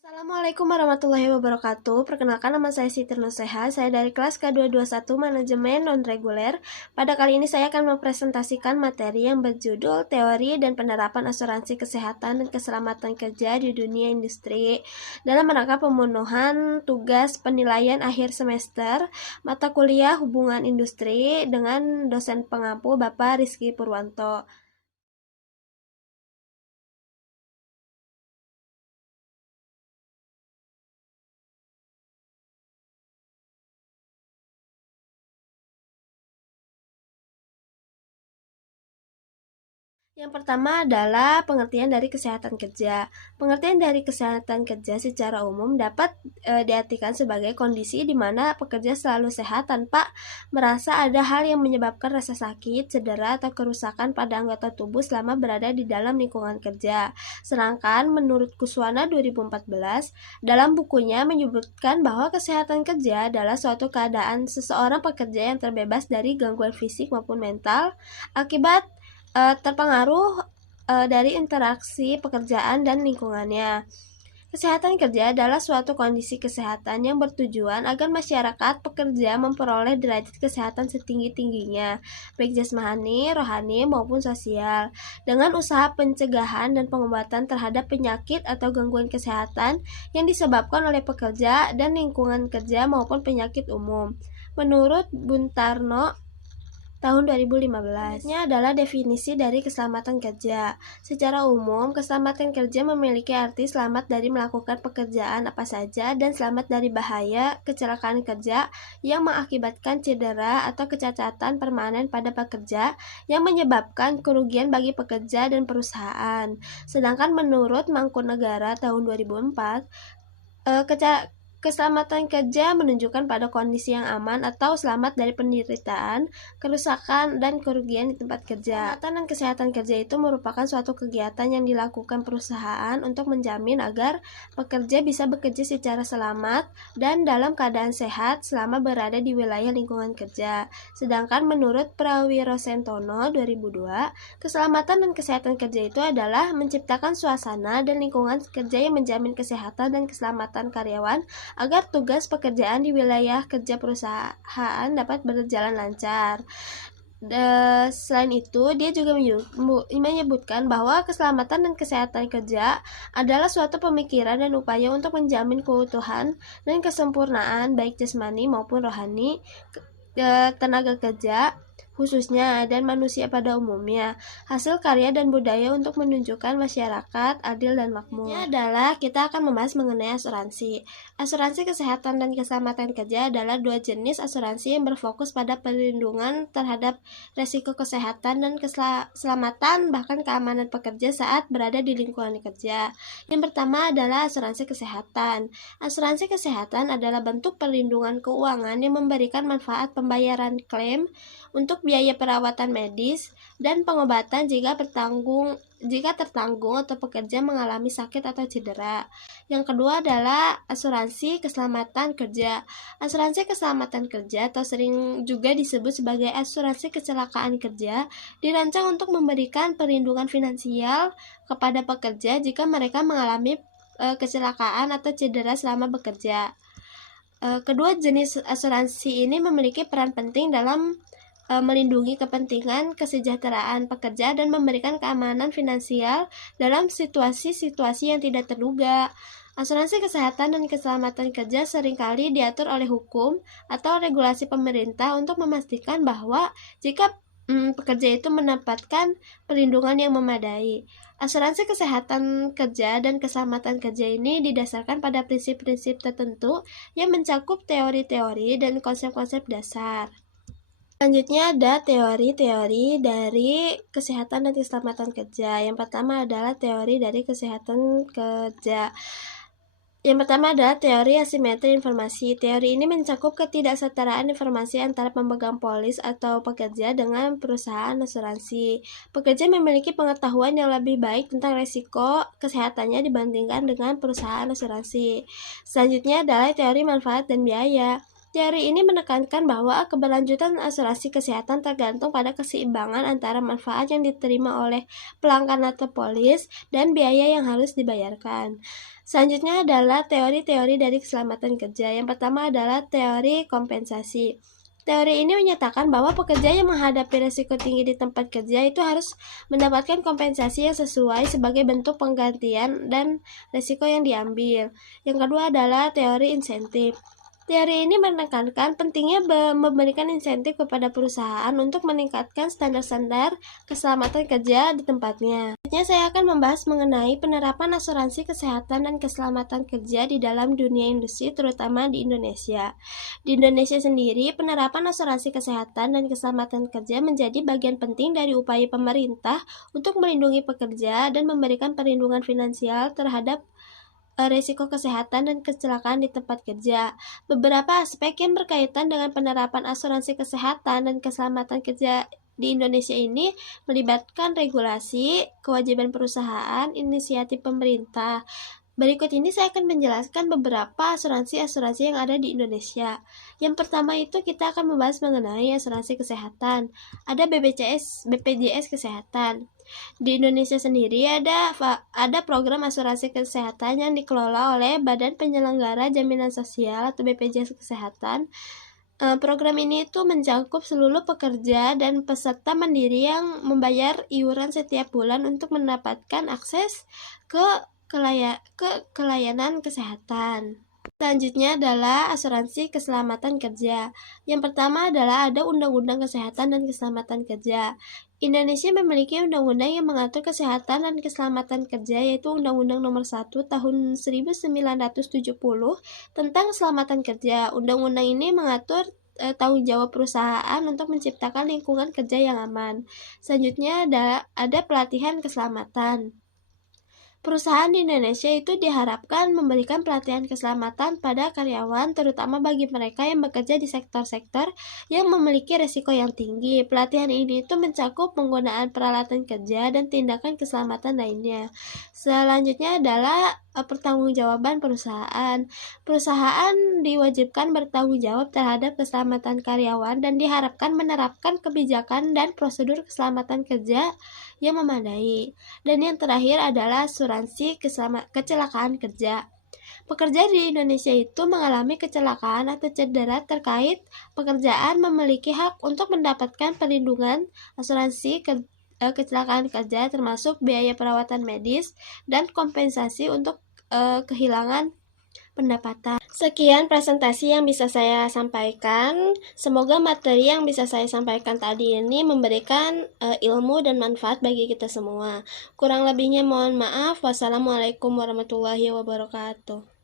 Assalamualaikum warahmatullahi wabarakatuh. Perkenalkan, nama saya Siti Nuseha. Saya dari kelas K221 Manajemen Non-Reguler. Pada kali ini saya akan mempresentasikan materi yang berjudul Teori dan Penerapan Asuransi Kesehatan dan Keselamatan Kerja di Dunia Industri dalam rangka pemenuhan tugas penilaian akhir semester mata kuliah Hubungan Industri dengan dosen pengampu Bapak Rizky Purwanto. Yang pertama adalah pengertian dari kesehatan kerja. Pengertian dari kesehatan kerja secara umum dapat diartikan sebagai kondisi di mana pekerja selalu sehat tanpa merasa ada hal yang menyebabkan rasa sakit, cedera, atau kerusakan pada anggota tubuh selama berada di dalam lingkungan kerja. Sedangkan menurut Kuswana 2014, dalam bukunya menyebutkan bahwa kesehatan kerja adalah suatu keadaan seseorang pekerja yang terbebas dari gangguan fisik maupun mental akibat terpengaruh dari interaksi pekerjaan dan lingkungannya. Kesehatan kerja adalah suatu kondisi kesehatan yang bertujuan agar masyarakat pekerja memperoleh derajat kesehatan setinggi-tingginya, baik jasmani, rohani, maupun sosial, dengan usaha pencegahan dan pengobatan terhadap penyakit atau gangguan kesehatan yang disebabkan oleh pekerja dan lingkungan kerja maupun penyakit umum. Menurut Buntarno, tahun 2015. Ini adalah definisi dari keselamatan kerja. Secara umum, keselamatan kerja memiliki arti selamat dari melakukan pekerjaan apa saja dan selamat dari bahaya kecelakaan kerja yang mengakibatkan cedera atau kecacatan permanen pada pekerja yang menyebabkan kerugian bagi pekerja dan perusahaan. Sedangkan menurut Mangkunegara tahun 2004, keselamatan kerja menunjukkan pada kondisi yang aman atau selamat dari penderitaan, kerusakan, dan kerugian di tempat kerja. Keselamatan dan kesehatan kerja itu merupakan suatu kegiatan yang dilakukan perusahaan untuk menjamin agar pekerja bisa bekerja secara selamat dan dalam keadaan sehat selama berada di wilayah lingkungan kerja. Sedangkan menurut Prawirosentono 2002, keselamatan dan kesehatan kerja itu adalah menciptakan suasana dan lingkungan kerja yang menjamin kesehatan dan keselamatan karyawan agar tugas pekerjaan di wilayah kerja perusahaan dapat berjalan lancar. Selain itu, dia juga menyebutkan bahwa keselamatan dan kesehatan kerja adalah suatu pemikiran dan upaya untuk menjamin keutuhan dan kesempurnaan baik jasmani maupun rohani tenaga kerja khususnya dan manusia pada umumnya, hasil karya dan budaya untuk menunjukkan masyarakat adil dan makmur. Ini adalah kita akan membahas mengenai asuransi. Asuransi kesehatan dan keselamatan kerja adalah dua jenis asuransi yang berfokus pada perlindungan terhadap resiko kesehatan dan keselamatan bahkan keamanan pekerja saat berada di lingkungan kerja. Yang pertama adalah asuransi kesehatan. Asuransi kesehatan adalah bentuk perlindungan keuangan yang memberikan manfaat pembayaran klaim untuk biaya perawatan medis dan pengobatan jika tertanggung atau pekerja mengalami sakit atau cedera. Yang kedua adalah asuransi keselamatan kerja. Asuransi keselamatan kerja atau sering juga disebut sebagai asuransi kecelakaan kerja dirancang untuk memberikan perlindungan finansial kepada pekerja jika mereka mengalami kecelakaan atau cedera selama bekerja. Kedua jenis asuransi ini memiliki peran penting dalam melindungi kepentingan kesejahteraan pekerja dan memberikan keamanan finansial dalam situasi-situasi yang tidak terduga. Asuransi kesehatan dan keselamatan kerja seringkali diatur oleh hukum atau regulasi pemerintah untuk memastikan bahwa jika pekerja itu mendapatkan perlindungan yang memadai. Asuransi kesehatan kerja dan keselamatan kerja ini didasarkan pada prinsip-prinsip tertentu yang mencakup teori-teori dan konsep-konsep dasar. Selanjutnya ada teori-teori dari kesehatan dan keselamatan kerja. Yang pertama adalah teori dari kesehatan kerja. Yang pertama adalah teori asimetri informasi. Teori ini mencakup ketidaksetaraan informasi antara pemegang polis atau pekerja dengan perusahaan asuransi. Pekerja memiliki pengetahuan yang lebih baik tentang risiko kesehatannya dibandingkan dengan perusahaan asuransi. Selanjutnya adalah teori manfaat dan biaya. Teori ini menekankan bahwa keberlanjutan asuransi kesehatan tergantung pada keseimbangan antara manfaat yang diterima oleh pelanggan atau polis dan biaya yang harus dibayarkan. Selanjutnya adalah teori-teori dari keselamatan kerja. Yang pertama adalah teori kompensasi. Teori ini menyatakan bahwa pekerja yang menghadapi risiko tinggi di tempat kerja itu harus mendapatkan kompensasi yang sesuai sebagai bentuk penggantian dan risiko yang diambil. Yang kedua adalah teori insentif. Teori ini menekankan pentingnya memberikan insentif kepada perusahaan untuk meningkatkan standar-standar keselamatan kerja di tempatnya. Selanjutnya saya akan membahas mengenai penerapan asuransi kesehatan dan keselamatan kerja di dalam dunia industri, terutama di Indonesia. Di Indonesia sendiri, penerapan asuransi kesehatan dan keselamatan kerja menjadi bagian penting dari upaya pemerintah untuk melindungi pekerja dan memberikan perlindungan finansial terhadap risiko kesehatan dan kecelakaan di tempat kerja. Beberapa aspek yang berkaitan dengan penerapan asuransi kesehatan dan keselamatan kerja di Indonesia ini melibatkan regulasi, kewajiban perusahaan, inisiatif pemerintah. Berikut ini saya akan menjelaskan beberapa asuransi-asuransi yang ada di Indonesia. Yang pertama itu kita akan membahas mengenai asuransi kesehatan. Ada BPJS Kesehatan. Di Indonesia sendiri ada program asuransi kesehatan yang dikelola oleh Badan Penyelenggara Jaminan Sosial atau BPJS Kesehatan. Program ini itu mencakup seluruh pekerja dan peserta mandiri yang membayar iuran setiap bulan untuk mendapatkan akses ke kelayanan kesehatan. Selanjutnya adalah asuransi keselamatan kerja. Yang pertama adalah ada Undang-Undang Kesehatan dan Keselamatan Kerja. Indonesia memiliki undang-undang yang mengatur kesehatan dan keselamatan kerja, yaitu Undang-Undang Nomor 1 Tahun 1970 tentang keselamatan kerja. Undang-undang ini mengatur tanggung jawab perusahaan untuk menciptakan lingkungan kerja yang aman. Selanjutnya ada pelatihan keselamatan. Perusahaan di Indonesia itu diharapkan memberikan pelatihan keselamatan pada karyawan, terutama bagi mereka yang bekerja di sektor-sektor yang memiliki risiko yang tinggi. Pelatihan ini itu mencakup penggunaan peralatan kerja dan tindakan keselamatan lainnya. Selanjutnya adalah pertanggungjawaban perusahaan. Perusahaan diwajibkan bertanggung jawab terhadap keselamatan karyawan dan diharapkan menerapkan kebijakan dan prosedur keselamatan kerja yang memadai. Dan yang terakhir adalah asuransi kecelakaan kerja. Pekerja di Indonesia itu mengalami kecelakaan atau cedera terkait pekerjaan memiliki hak untuk mendapatkan perlindungan asuransi kecelakaan kerja, termasuk biaya perawatan medis dan kompensasi untuk kehilangan pendapatan. Sekian presentasi yang bisa saya sampaikan. Semoga materi yang bisa saya sampaikan tadi ini memberikan ilmu dan manfaat bagi kita semua. Kurang lebihnya mohon maaf. Wassalamualaikum warahmatullahi wabarakatuh.